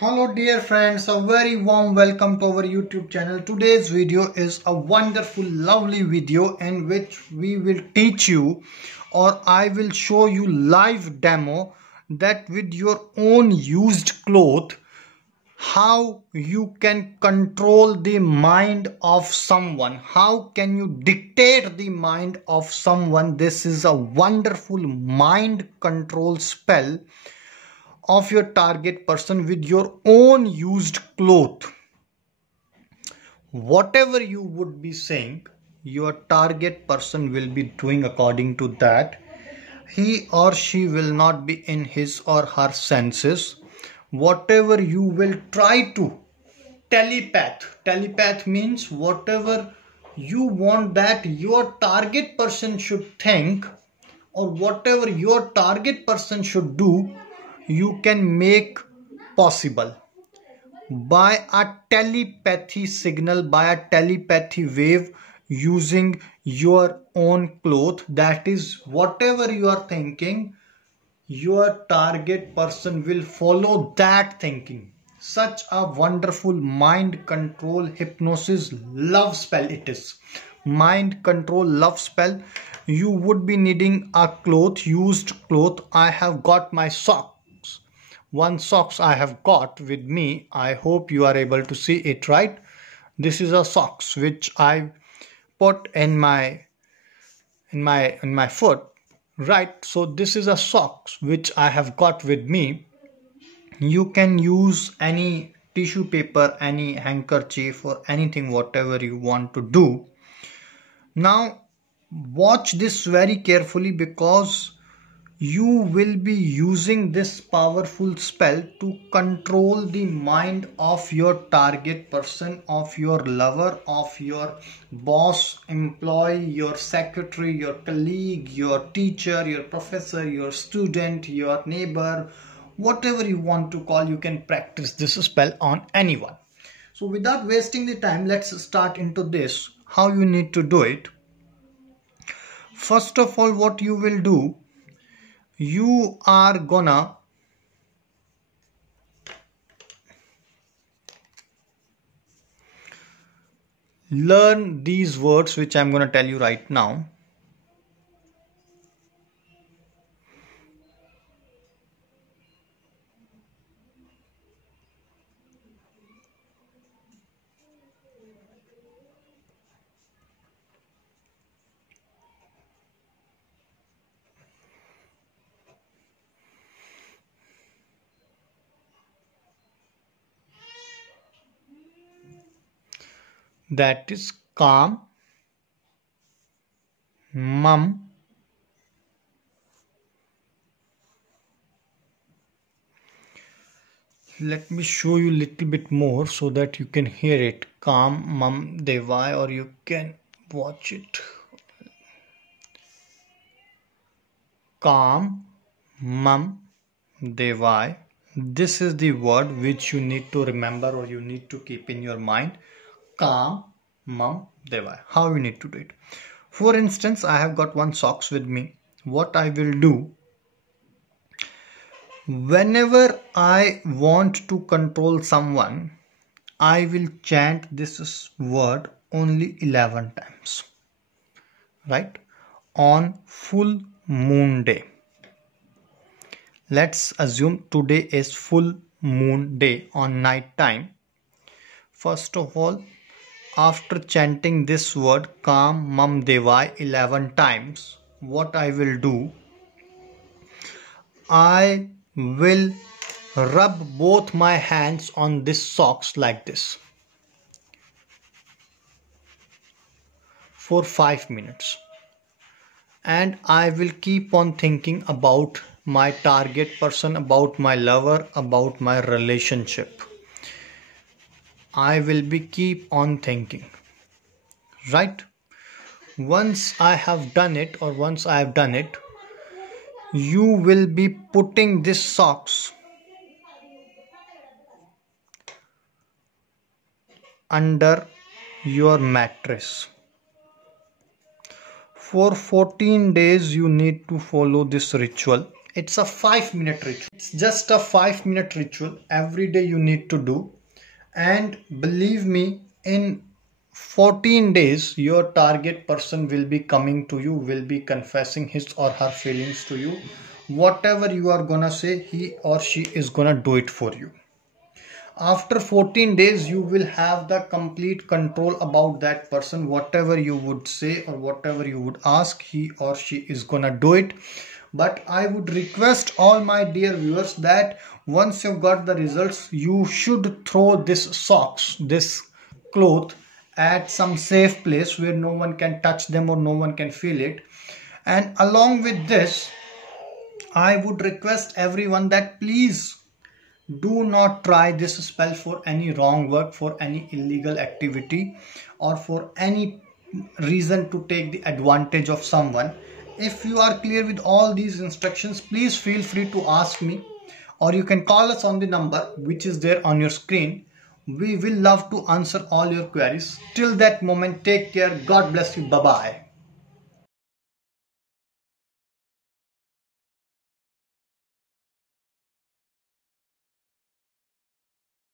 Hello dear friends, a very warm welcome to our YouTube channel. Today's video is a wonderful lovely video in which we will teach you, or I will show you live demo that with your own used cloth how you can control the mind of someone. How can you dictate the mind of someone? This is a wonderful mind control spell of your target person with your own used cloth. Whatever you would be saying, your target person will be doing according to that. He or she will not be in his or her senses. Whatever you will try to telepath means whatever you want that your target person should think, or whatever your target person should do, you can make possible by a telepathy signal, by a telepathy wave, using your own cloth. That is, whatever you are thinking, your target person will follow that thinking. Such a wonderful mind control hypnosis love spell it is. Mind control love spell. You would be needing a cloth, used cloth. I have got my socks. One socks I have got with me. I hope you are able to see it, right? This is a socks which I put in my foot, right? So this is a socks which I have got with me. You can use any tissue paper, any handkerchief, or anything whatever you want to do. Now watch this very carefully, because you will be using this powerful spell to control the mind of your target person, of your lover, of your boss, employee, your secretary, your colleague, your teacher, your professor, your student, your neighbor, whatever you want to call. You can practice this spell on anyone. So without wasting the time, let's start into this, how you need to do it. First of all, what you will do, you are gonna learn these words which I'm gonna tell you right now. That is calm, mum, let me show you a little bit more so that you can hear it. Calm, mum, devai, or you can watch it. Calm, mum, devai. This is the word which you need to remember, or you need to keep in your mind. Calm, mum, devai. How you need to do it? For instance, I have got one socks with me. What I will do, whenever I want to control someone, I will chant this word only 11 times, right? On full moon day. Let's assume today is full moon day on night time. First of all, after chanting this word Kam Mam Devai 11 times, what I will do, I will rub both my hands on this socks like this for 5 minutes, and I will keep on thinking about my target person, about my lover, about my relationship. I will be keep on thinking, right? Once I have done it, or once I have done it, you will be putting this socks under your mattress. For 14 days you need to follow this ritual. It's a 5-minute ritual. It's just a 5-minute ritual every day you need to do. And believe me, in 14 days, your target person will be coming to you, will be confessing his or her feelings to you. Whatever you are gonna say, he or she is gonna do it for you. After 14 days, you will have the complete control about that person. Whatever you would say or whatever you would ask, he or she is gonna do it. But I would request all my dear viewers that once you've got the results, you should throw this socks, this cloth, at some safe place where no one can touch them or no one can feel it. And along with this, I would request everyone that please do not try this spell for any wrong work, for any illegal activity, or for any reason to take the advantage of someone. If you are clear with all these instructions, please feel free to ask me, or you can call us on the number which is there on your screen. We will love to answer all your queries. Till that moment, take care. God bless you. Bye bye.